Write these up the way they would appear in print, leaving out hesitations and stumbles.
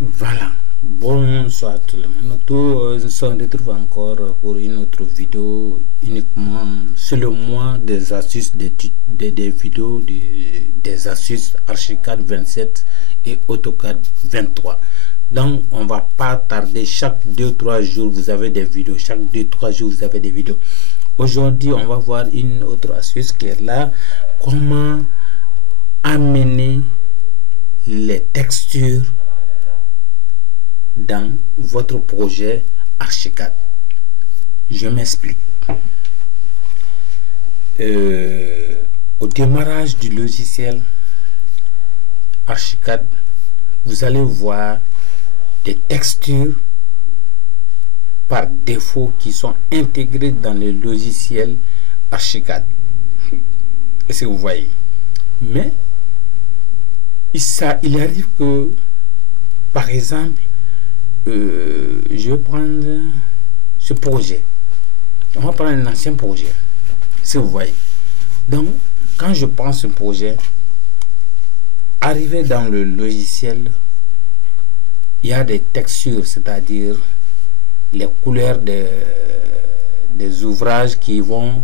Voilà, bonsoir tout le monde. Nous se retrouvons encore pour une autre vidéo uniquement sur le mois des astuces des vidéos des astuces Archicad 27 et AutoCAD 23. Donc on va pas tarder, chaque 2-3 jours vous avez des vidéos, chaque 2-3 jours vous avez des vidéos. Aujourd'hui on va voir une autre astuce qui est là, comment amener les textures dans votre projet Archicad. Je m'explique. Au démarrage du logiciel Archicad, vous allez voir des textures par défaut qui sont intégrées dans le logiciel Archicad. Est-ce que vous voyez? Mais il arrive que, par exemple, je vais prendre ce projet. On va prendre un ancien projet, si vous voyez. Donc, quand je prends ce projet, arrivé dans le logiciel, il y a des textures, c'est-à-dire les couleurs des ouvrages qui vont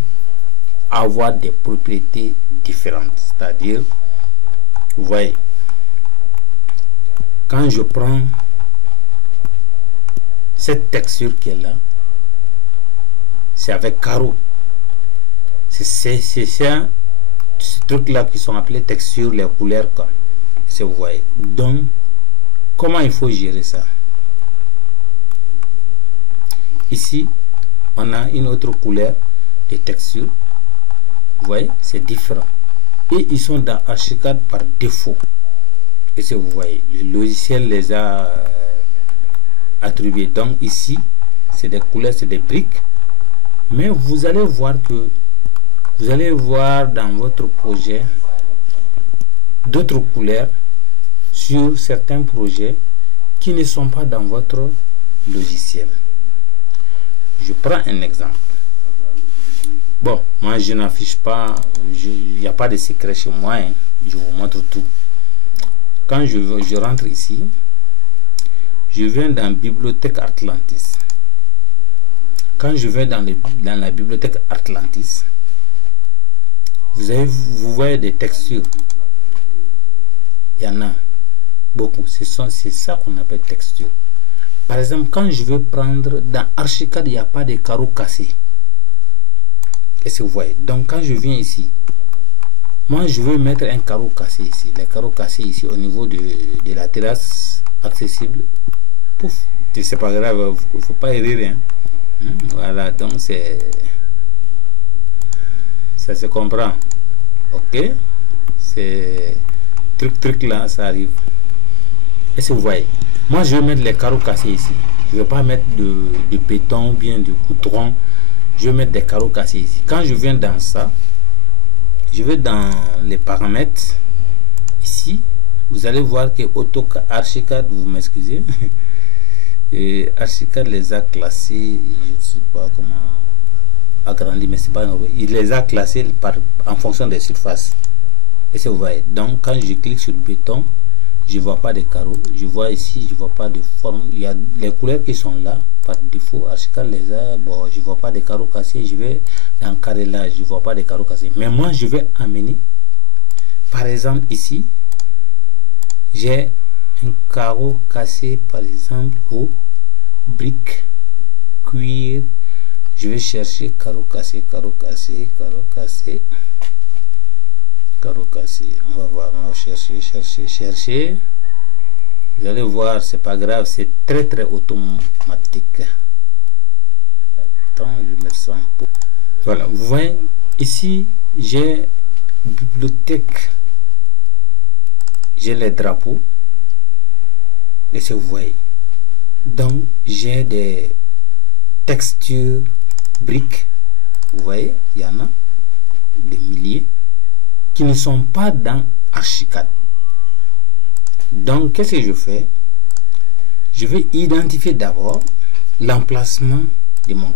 avoir des propriétés différentes. C'est-à-dire, vous voyez, quand je prends cette texture qui est là, c'est avec carreau. C'est ces trucs là qui sont appelés textures, les couleurs, quoi. Si vous voyez. Donc, comment il faut gérer ça? Ici, on a une autre couleur de texture. Vous voyez, c'est différent. Et ils sont dans Archicad par défaut. Et si vous voyez, le logiciel les a attribués. Donc ici, c'est des couleurs, c'est des briques. Mais vous allez voir que vous allez voir dans votre projet d'autres couleurs sur certains projets qui ne sont pas dans votre logiciel. Je prends un exemple. Bon, moi je n'affiche pas, il n'y a pas de secret chez moi, hein. Je vous montre tout. Quand je rentre ici, je viens dans Bibliothèque Atlantis. Quand je vais dans la Bibliothèque Atlantis, vous voyez des textures. Il y en a beaucoup. C'est ça qu'on appelle texture. Par exemple, quand je veux prendre dans Archicad, il n'y a pas de carreaux cassés. Est-ce que vous voyez? Donc quand je viens ici, moi je veux mettre un carreau cassé ici. Les carreaux cassés ici au niveau de la terrasse accessible. Pouf, c'est pas grave, il faut pas rire, hein. Voilà, donc ça se comprend. Ok, c'est truc là, ça arrive. Est-ce que vous voyez? Moi je vais mettre les carreaux cassés ici. Je ne vais pas mettre de béton ou bien de goudron. Je vais mettre des carreaux cassés ici. Quand je viens dans ça, je vais dans les paramètres. Ici, vous allez voir que AutoCAD, Archicad, vous m'excusez, et Archicad les a classés, je ne sais pas comment agrandir, mais c'est pas grave. Il les a classés en fonction des surfaces. Et ça vous voyez. Donc quand je clique sur le béton, je vois pas de carreaux. Je vois ici, je vois pas de forme. Il y a les couleurs qui sont là par défaut. Archicad les a. Bon, je vois pas de carreaux cassés. Je vais dans carrelage, je vois pas de carreaux cassés. Mais moi, je vais amener. Par exemple, ici, j'ai un carreau cassé, par exemple, au brique, cuir. Je vais chercher carreau cassé, carreau cassé, carreau cassé. Carreau cassé, on va voir, on va chercher. Vous allez voir, c'est pas grave, c'est très automatique. Attends, je mets ça un peu. Voilà, vous voyez, ici j'ai bibliothèque, j'ai les drapeaux, et si vous voyez, donc j'ai des textures briques, vous voyez, il y en a des milliers qui ne sont pas dans Archicad. Donc qu'est-ce que je fais? Je vais identifier d'abord l'emplacement de mon,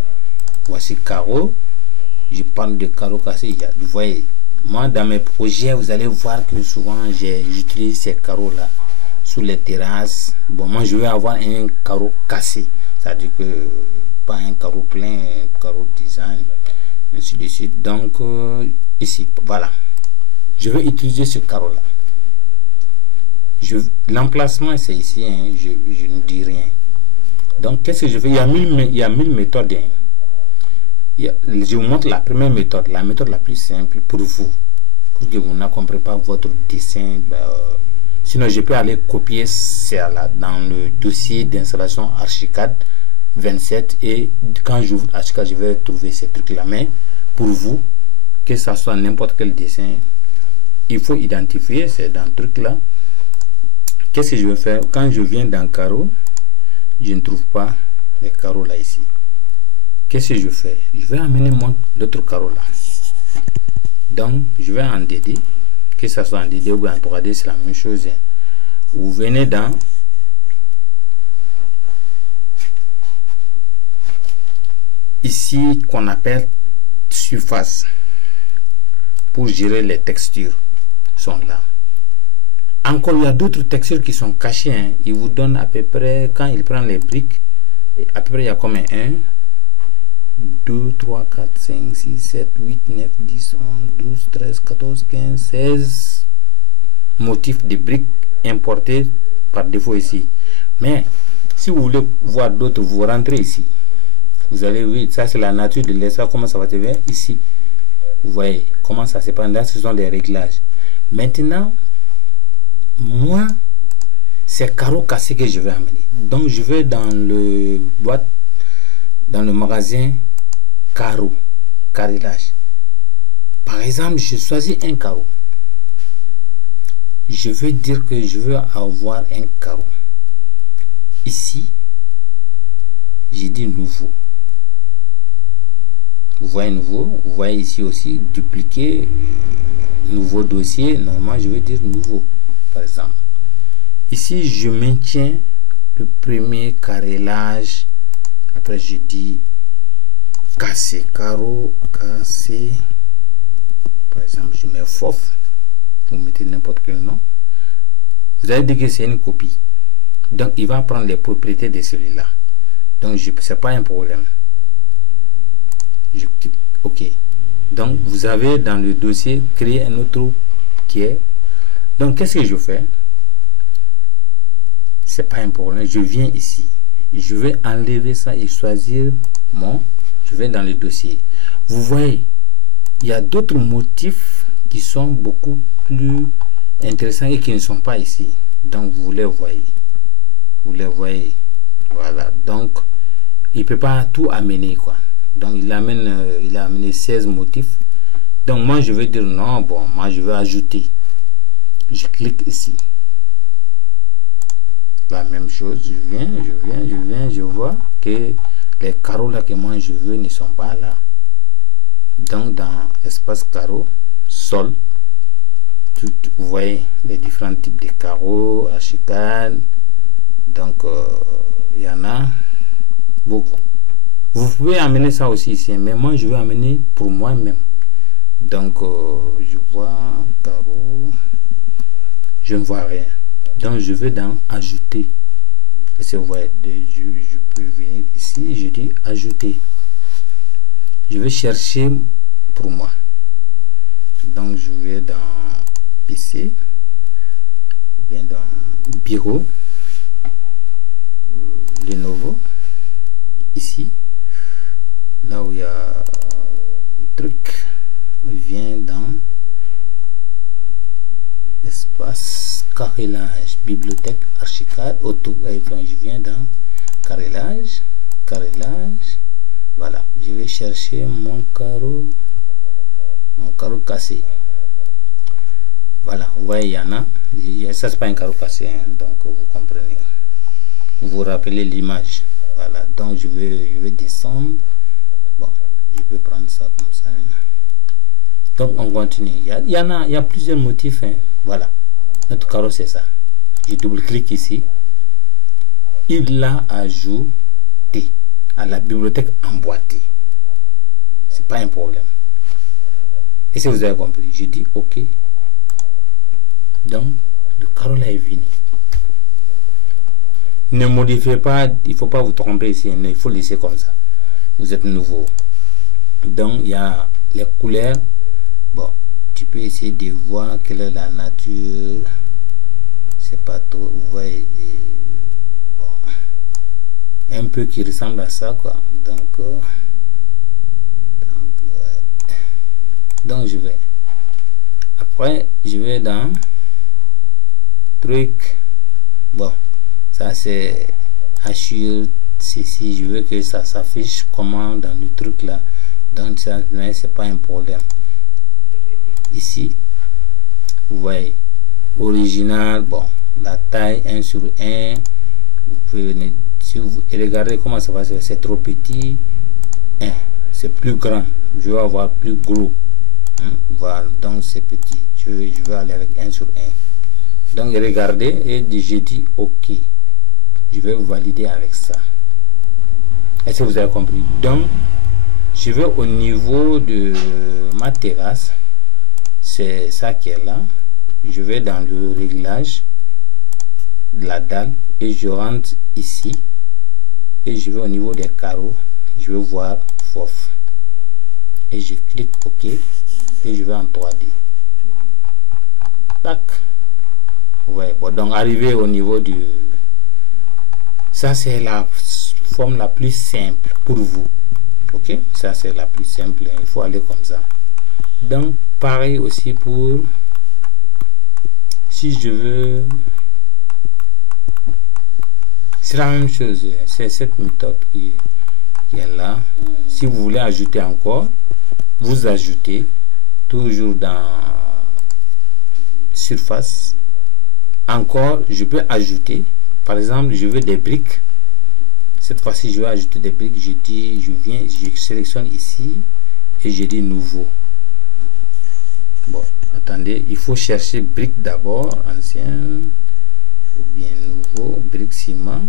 voici carreau. Je parle de carreau cassé. Vous voyez, moi dans mes projets, vous allez voir que souvent j'utilise ces carreaux là sous les terrasses. Bon, moi je vais avoir un carreau cassé, c'est-à-dire que pas un carreau plein, un carreau design, ainsi de suite. Donc ici, voilà, je vais utiliser ce carreau là. L'emplacement c'est ici, hein, je ne dis rien. Donc qu'est-ce que je fais? Il y a 1000 méthodes, hein. Je vous montre la première méthode, la méthode la plus simple pour vous, pour que vous n'accomplissiez pas votre dessin. Sinon je peux aller copier celle-là dans le dossier d'installation Archicad 27, et quand j'ouvre Archicad je vais trouver ces trucs là. Mais pour vous, que ça soit n'importe quel dessin, il faut identifier, c'est dans le truc là. Qu'est-ce que je vais faire? Quand je viens dans carreau, je ne trouve pas les carreaux là ici. Qu'est-ce que je fais? Je vais amener l'autre carreau là. Donc je vais en DD, que ça soit en DD ou en 3D, c'est la même chose. Vous venez dans ici qu'on appelle surface, pour gérer les textures, sont là. Encore, il y a d'autres textures qui sont cachées, hein. Il vous donne à peu près, quand il prend les briques, à peu près il y a comme 1, 2, 3, 4, 5, 6, 7, 8, 9, 10, 11, 12, 13, 14, 15, 16 motifs de briques importés par défaut ici. Mais si vous voulez voir d'autres, vous rentrez ici. Vous allez voir, ça c'est la nature de l'espace, comment ça va te voir ici. Vous voyez comment ça se passe. Là, ce sont les réglages. Maintenant, moi, c'est carreau cassé que je vais amener. Donc je vais dans le boîte, dans le magasin carreau, carrelage. Par exemple, je choisis un carreau. Je veux dire que je veux avoir un carreau. Ici, j'ai dit nouveau. Vous voyez nouveau, vous voyez ici aussi dupliquer, nouveau dossier. Normalement, je veux dire nouveau, par exemple. Ici, je maintiens le premier carrelage. Après, je dis casser, carreau, casser. Par exemple, je mets FOF. Vous mettez n'importe quel nom. Vous allez dire que c'est une copie. Donc, il va prendre les propriétés de celui-là. Donc, ce n'est pas un problème. Je clique OK. Donc, vous avez dans le dossier créé un autre qui est. Donc, qu'est-ce que je fais? C'est pas un problème. Je viens ici. Je vais enlever ça et choisir mon. Je vais dans le dossier. Vous voyez, il y a d'autres motifs qui sont beaucoup plus intéressants et qui ne sont pas ici. Donc, vous les voyez. Vous les voyez. Voilà. Donc, il ne peut pas tout amener, quoi. Donc, il a amené 16 motifs. Donc, moi, je vais dire non. Bon, moi, je vais ajouter. Je clique ici. La même chose, je vois que les carreaux là que moi je veux ne sont pas là. Donc dans espace carreau, sol, vous voyez les différents types de carreaux, Archicad. Donc il y en a beaucoup. Vous pouvez amener ça aussi ici, mais moi je veux amener pour moi-même. Donc je vois carreau, je ne vois rien. Donc je vais dans ajouter. Et vous voyez, je peux venir ici, je dis ajouter. Je vais chercher pour moi. Donc je vais dans PC, ou bien dans bureau, Lenovo, ici, là où il y a un truc, il vient dans espace carrelage, bibliothèque Archicad, auto. Je viens dans carrelage, voilà. Je vais chercher mon carreau cassé. Voilà, vous voyez, il y en a. Ça c'est pas un carreau cassé, hein, donc vous comprenez. Vous vous rappelez l'image. Voilà, donc je vais descendre. Bon, je peux prendre ça comme ça. Hein. Donc on continue. Il y a plusieurs motifs. Hein. Voilà. Notre carreau c'est ça. Je double-clique ici. Il l'a ajouté à la bibliothèque emboîtée. C'est pas un problème. Et si vous avez compris, je dis OK. Donc le carreau là est venu. Ne modifiez pas, il ne faut pas vous tromper ici, il faut laisser comme ça. Vous êtes nouveau. Donc il y a les couleurs. Bon, tu peux essayer de voir quelle est la nature. C'est pas trop, vous voyez, bon, un peu qui ressemble à ça, quoi. Donc je vais. Après, je vais dans truc. Bon, ça c'est HUL. Si je veux que ça s'affiche comment dans le truc là, donc ça, c'est pas un problème. Ici, vous voyez, original, bon, la taille 1/1. Vous pouvez, si vous regardez comment ça va se faire, c'est trop petit, c'est plus grand, je vais avoir plus gros. Voilà, donc c'est petit, je vais aller avec 1/1. Donc regardez et je dis ok, je vais vous valider avec ça. Est-ce que vous avez compris? Donc je vais au niveau de ma terrasse, c'est ça qui est là. Je vais dans le réglage de la dalle et je rentre ici et je vais au niveau des carreaux, je vais voir FOF et je clique ok et je vais en 3D. Tac. Ouais, bon, donc arrivé au niveau du, ça c'est la forme la plus simple pour vous. Ok, ça c'est la plus simple, il faut aller comme ça. Donc pareil aussi pour, si je veux, c'est la même chose, c'est cette méthode qui est là. Si vous voulez ajouter encore, vous ajoutez toujours dans surface. Encore, je peux ajouter, par exemple, je veux des briques. Cette fois-ci, je vais ajouter des briques. Je dis, je sélectionne ici et je dis nouveau. Bon, attendez, il faut chercher briques d'abord, ancienne ou bien nouveau, briques ciment.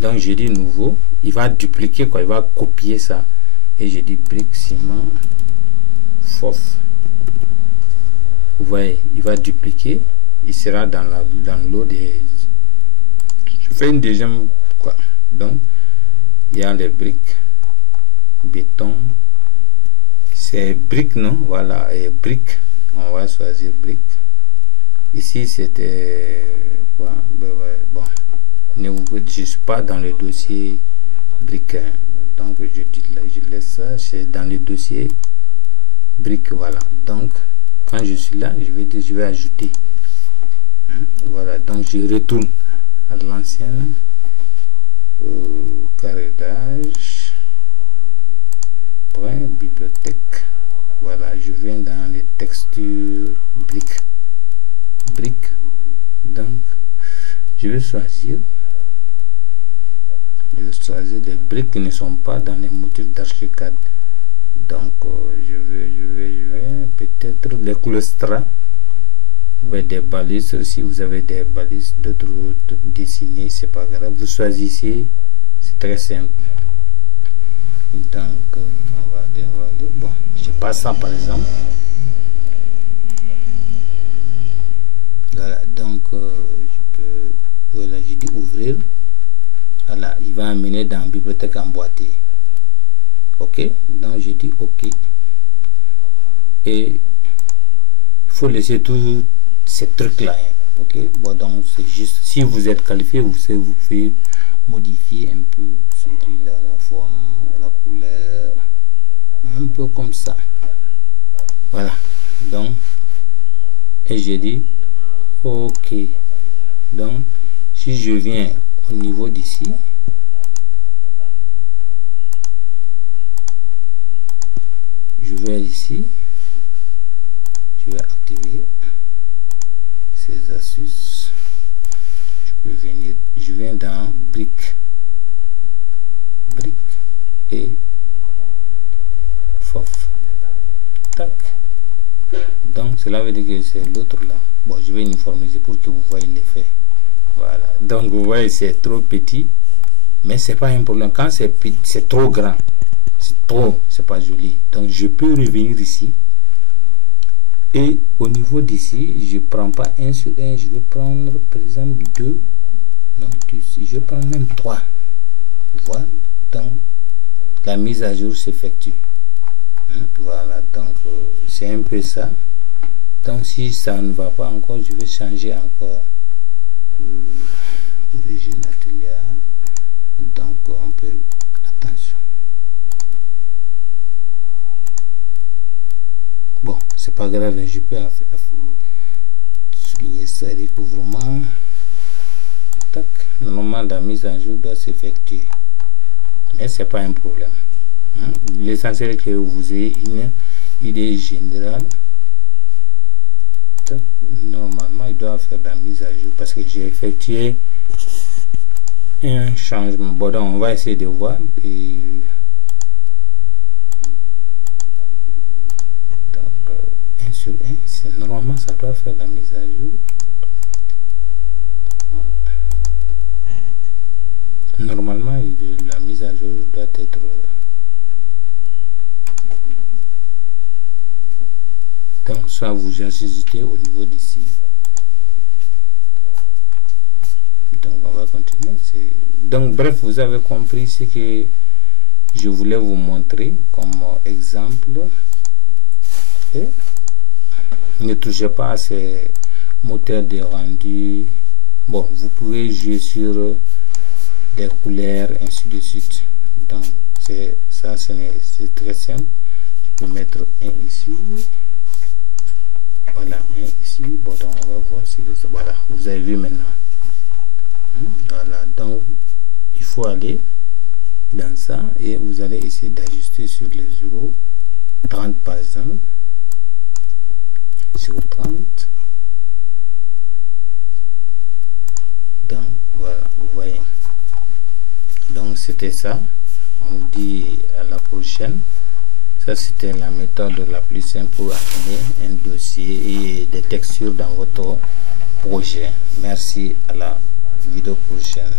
Donc je dis nouveau, il va dupliquer quoi, il va copier ça et je dis briques ciment FOF. Vous voyez, il va dupliquer, il sera dans l'eau des. Je fais une deuxième quoi. Donc il y a les briques, béton, c'est briques, non? Voilà, et briques, on va choisir briques. Ici c'était quoi? Bon, je ne suis pas dans le dossier briques, donc je laisse ça, c'est dans le dossier briques. Voilà, donc quand je suis là, je vais dire, je vais ajouter. Voilà, donc je retourne à l'ancienne carrelage, point bibliothèque. Voilà, je viens dans les textures briques. Donc je vais choisir des briques qui ne sont pas dans les motifs d'Archicad. Donc je vais peut-être les claustras, des balises. Si vous avez des balises d'autres dessinées, c'est pas grave, vous choisissez, c'est très simple. Donc on va aller, bon, je passe ça par exemple. Voilà, donc je peux, voilà, je dis ouvrir. Voilà, il va amener dans bibliothèque emboîtée. Ok, donc je dis ok et il faut laisser tous ces trucs là, ok. Bon, donc c'est juste, si vous êtes qualifié, vous pouvez modifier un peu celui-là, la forme, la couleur, un peu comme ça. Voilà, donc et je dis ok. Donc si je viens au niveau d'ici, je vais ici, je vais activer ces astuces. Je peux venir, je viens dans briques et FOF, tac. Donc cela veut dire que c'est l'autre là. Bon, je vais uniformiser pour que vous voyez l'effet. Voilà, donc vous voyez, c'est trop petit, mais c'est pas un problème. Quand c'est petit, c'est trop grand, c'est pas joli. Donc je peux revenir ici et au niveau d'ici, je prends pas 1/1, je vais prendre par exemple 2 non, je prends même 3. Voilà, donc la mise à jour s'effectue. Voilà, donc c'est un peu ça. Donc si ça ne va pas encore, je vais changer encore origine atelier. Donc on peut, attention, bon, c'est pas grave, je peux souligner ça, recouvrement. Tac, normalement la mise à jour doit s'effectuer, mais c'est pas un problème. L'essentiel est que vous ayez une idée générale. Tac, normalement il doit faire la mise à jour parce que j'ai effectué un changement. Bon, donc on va essayer de voir. Et donc 1 sur 1, c'est normalement ça doit faire la mise à jour. Normalement la mise à jour doit être donc soit vous ajustez au niveau d'ici. Donc on va continuer. Donc bref, vous avez compris ce que je voulais vous montrer comme exemple. Et ne touchez pas à ces moteurs de rendu. Bon, vous pouvez jouer sur des couleurs, ainsi de suite. Donc c'est ça, c'est très simple. Je peux mettre un ici. Voilà, un ici. Bon, donc on va voir si voilà, vous avez vu maintenant. Voilà, donc il faut aller dans ça et vous allez essayer d'ajuster sur les 0,30 par exemple. 0,30. Donc voilà, vous voyez. Donc c'était ça. On vous dit à la prochaine. Ça c'était la méthode la plus simple pour affiner un dossier et des textures dans votre projet. Merci, à la vidéo prochaine.